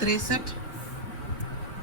63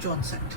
64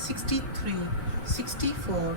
63, 64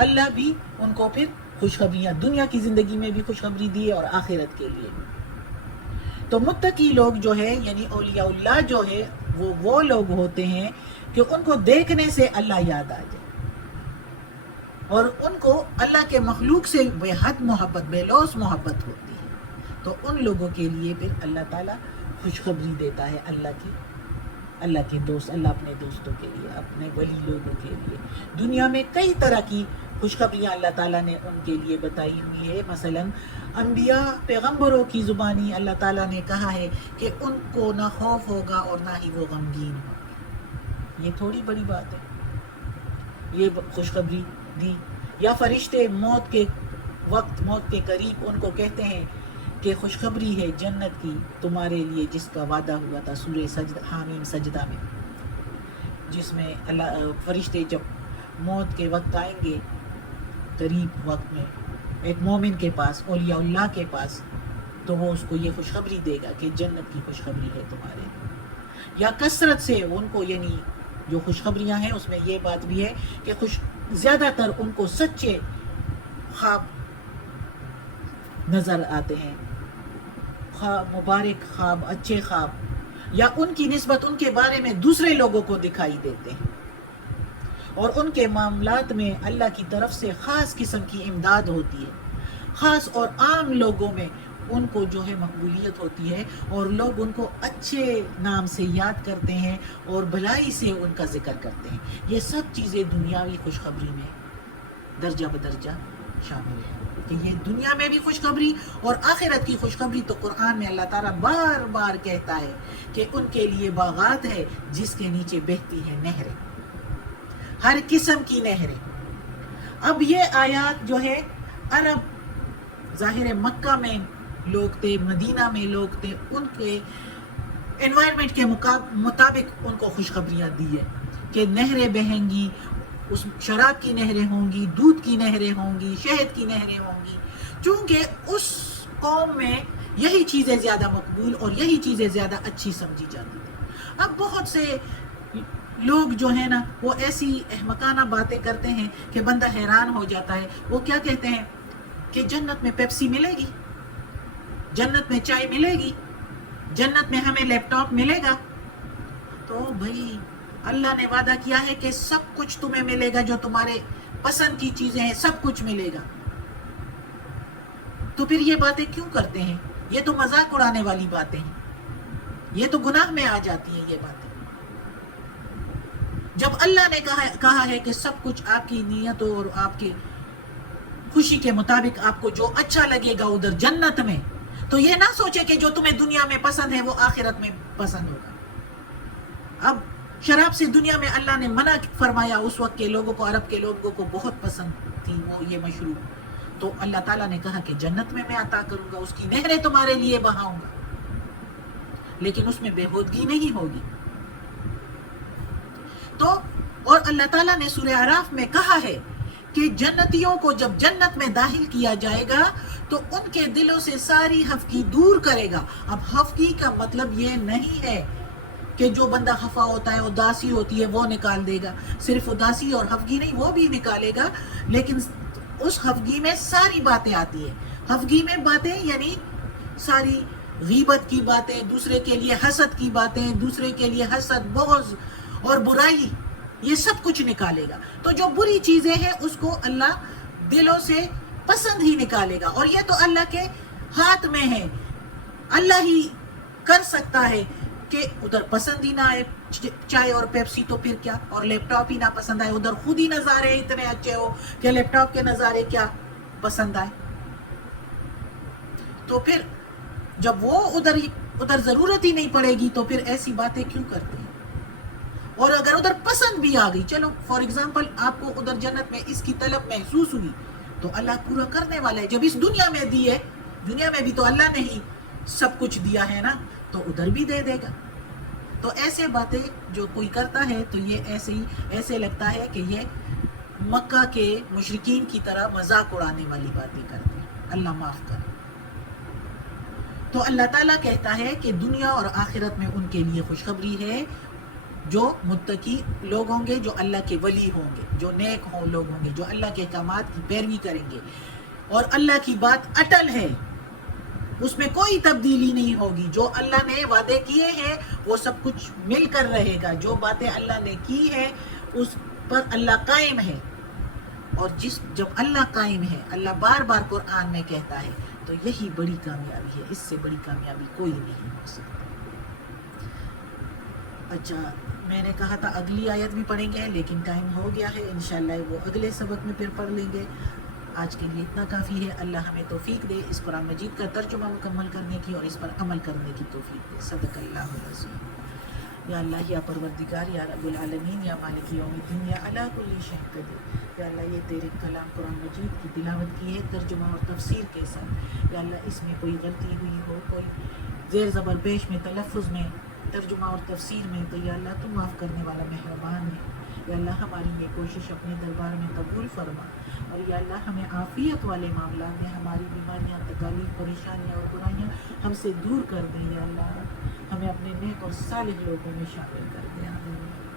اللہ بھی ان کو پھر خوشخبریاں دنیا کی زندگی میں بھی خوشخبری دی ہے اور آخرت کے لیے بھی. تو متقی لوگ جو ہے یعنی اولیاء اللہ جو ہے وہ لوگ ہوتے ہیں کہ ان کو دیکھنے سے اللہ یاد آ جائے اور ان کو اللہ کے مخلوق سے بے حد محبت بے لوث محبت ہوتی ہے. تو ان لوگوں کے لیے پھر اللہ تعالیٰ خوشخبری دیتا ہے اللہ کے دوست اللہ اپنے دوستوں کے لیے اپنے ولی لوگوں کے لیے. دنیا میں کئی طرح کی خوشخبریاں اللہ تعالیٰ نے ان کے لیے بتائی ہوئی ہے. مثلا انبیاء پیغمبروں کی زبانی اللہ تعالیٰ نے کہا ہے کہ ان کو نہ خوف ہوگا اور نہ ہی وہ غمگین ہوں. یہ تھوڑی بڑی بات ہے یہ خوشخبری دی. یا فرشتے موت کے وقت موت کے قریب ان کو کہتے ہیں کہ خوشخبری ہے جنت کی تمہارے لیے جس کا وعدہ ہوا تھا سورہ حامیم سجدہ میں، جس میں اللہ فرشتے جب موت کے وقت آئیں گے قریب وقت میں ایک مومن کے پاس اولیاء اللہ کے پاس تو وہ اس کو یہ خوشخبری دے گا کہ جنت کی خوشخبری ہے تمہارے لیے. یا کثرت سے ان کو یعنی جو خوشخبریاں ہیں اس میں یہ بات بھی ہے کہ زیادہ تر ان کو سچے خواب نظر آتے ہیں، خواب مبارک خواب اچھے خواب یا ان کی نسبت ان کے بارے میں دوسرے لوگوں کو دکھائی دیتے ہیں اور ان کے معاملات میں اللہ کی طرف سے خاص قسم کی امداد ہوتی ہے. خاص اور عام لوگوں میں ان کو جو ہے مقبولیت ہوتی ہے اور لوگ ان کو اچھے نام سے یاد کرتے ہیں اور بھلائی سے ان کا ذکر کرتے ہیں. یہ سب چیزیں دنیاوی خوشخبری میں درجہ بدرجہ شامل ہیں کہ یہ دنیا میں بھی خوشخبری اور آخرت کی خوشخبری. تو قرآن میں اللہ تعالیٰ بار بار کہتا ہے کہ ان کے لیے باغات ہے جس کے نیچے بہتی ہیں نہریں، ہر قسم کی نہریں. اب یہ آیات جو ہے عرب ظاہر مکہ میں لوگ تھے، مدینہ میں لوگ تھے، ان کے انوائرمنٹ کے مطابق ان کو خوشخبریاں دی ہے کہ نہریں بہیں گی، اس شراب کی نہریں ہوں گی، دودھ کی نہریں ہوں گی، شہد کی نہریں ہوں گی. چونکہ اس قوم میں یہی چیزیں زیادہ مقبول اور یہی چیزیں زیادہ اچھی سمجھی جاتی تھی. اب بہت سے لوگ جو ہیں نا وہ ایسی احمقانہ باتیں کرتے ہیں کہ بندہ حیران ہو جاتا ہے. وہ کیا کہتے ہیں کہ جنت میں پیپسی ملے گی، جنت میں چائے ملے گی، جنت میں ہمیں لیپ ٹاپ ملے گا. تو بھائی اللہ نے وعدہ کیا ہے کہ سب کچھ تمہیں ملے گا، جو تمہارے پسند کی چیزیں ہیں سب کچھ ملے گا. تو پھر یہ باتیں کیوں کرتے ہیں؟ یہ تو مذاق اڑانے والی باتیں ہیں، یہ تو گناہ میں آ جاتی ہیں یہ باتیں. جب اللہ نے کہا ہے کہ سب کچھ آپ کی نیتوں اور آپ کی خوشی کے مطابق آپ کو جو اچھا لگے گا ادھر جنت میں، تو یہ نہ سوچے کہ جو تمہیں دنیا میں پسند ہے وہ آخرت میں پسند ہوگا. اب شراب سے دنیا میں اللہ نے منع فرمایا، اس وقت کے لوگوں کو عرب کے لوگوں کو بہت پسند تھی وہ یہ مشروب. تو اللہ تعالیٰ نے کہا کہ جنت میں عطا کروں گا، اس کی نہریں تمہارے لیے بہاؤں گا، لیکن اس میں بے ہودگی نہیں ہوگی. تو اور اللہ تعالیٰ نے سورہ اعراف میں کہا ہے کہ جنتیوں کو جب جنت میں داخل کیا جائے گا تو ان کے دلوں سے ساری خفگی دور کرے گا. اب خفگی کا مطلب یہ نہیں ہے کہ جو بندہ خفا ہوتا ہے، اداسی ہوتی ہے وہ نکال دے گا. صرف اداسی اور خفگی نہیں، وہ بھی نکالے گا، لیکن اس خفگی میں ساری باتیں آتی ہیں. خفگی میں باتیں یعنی ساری غیبت کی باتیں، دوسرے کے لیے حسد کی باتیں، دوسرے کے لیے حسد، بغض اور برائی، یہ سب کچھ نکالے گا. تو جو بری چیزیں ہیں اس کو اللہ دلوں سے پسند ہی نکالے گا. اور یہ تو اللہ کے ہاتھ میں ہے، اللہ ہی کر سکتا ہے کہ ادھر پسند ہی نہ آئے چائے اور پیپسی تو پھر کیا، اور لیپ ٹاپ ہی نہ پسند آئے، ادھر خود ہی نظارے اتنے اچھے ہو کہ لیپ ٹاپ کے نظارے کیا پسند آئے. تو پھر جب وہ ادھر ضرورت ہی نہیں پڑے گی تو پھر ایسی باتیں کیوں کرتے ہیں. اور اگر ادھر پسند بھی آ گئی، چلو فار ایگزامپل آپ کو ادھر جنت میں اس کی طلب محسوس ہوئی تو اللہ پورا کرنے والا ہے. جب اس دنیا میں دی ہے، دنیا میں بھی تو اللہ نے ہی سب کچھ دیا ہے نا، تو ادھر بھی دے دے گا. تو ایسے باتیں جو کوئی کرتا ہے تو یہ ایسے لگتا ہے کہ یہ مکہ کے مشرکین کی طرح مذاق اڑانے والی باتیں کرتے ہیں. اللہ معاف کرے. تو اللہ تعالیٰ کہتا ہے کہ دنیا اور آخرت میں ان کے لیے خوشخبری ہے جو متقی لوگ ہوں گے، جو اللہ کے ولی ہوں گے، جو نیک لوگ ہوں گے، جو اللہ کے احکامات کی پیروی کریں گے، اور اللہ کی بات اٹل ہے، اس میں کوئی تبدیلی نہیں ہوگی. جو اللہ نے وعدے کیے ہیں وہ سب کچھ مل کر رہے گا. جو باتیں اللہ نے کی ہیں اس پر اللہ قائم ہے. اور جب اللہ قائم ہے، اللہ بار بار قرآن میں کہتا ہے، تو یہی بڑی کامیابی ہے. اس سے بڑی کامیابی کوئی نہیں ہو سکتی. اچھا، میں نے کہا تھا اگلی آیت بھی پڑھیں گے، لیکن ٹائم ہو گیا ہے. انشاءاللہ وہ اگلے سبق میں پھر پڑھ لیں گے. آج کے لیے اتنا کافی ہے. اللہ ہمیں توفیق دے اس قرآن مجید کا ترجمہ مکمل کرنے کی اور اس پر عمل کرنے کی توفیق دے. صدق اللہ العظیم. یا اللہ، یا پروردگار، یا رب العالمین، یا مالک یوم الدین، یا علی کل شیء قدیر. یا اللہ، یہ تیرے کلام قرآن مجید کی تلاوت کی ہے ترجمہ اور تفسیر کے ساتھ. یا اللہ، اس میں کوئی غلطی ہوئی ہو، کوئی زیر زبر پیش میں، تلفظ میں، ترجمہ اور تفسیر میں، تو یا اللہ تو معاف کرنے والا مہربان ہے. یا اللہ، ہماری یہ کوشش اپنے دربار میں قبول فرما. اور یا اللہ، ہمیں عافیت والے معاملات میں ہماری بیماریاں، تکالیف، پریشانیاں اور برائیاں ہم سے دور کر دیں. یا اللہ، ہمیں اپنے نیک اور صالح لوگوں میں شامل کر دیں. آمین.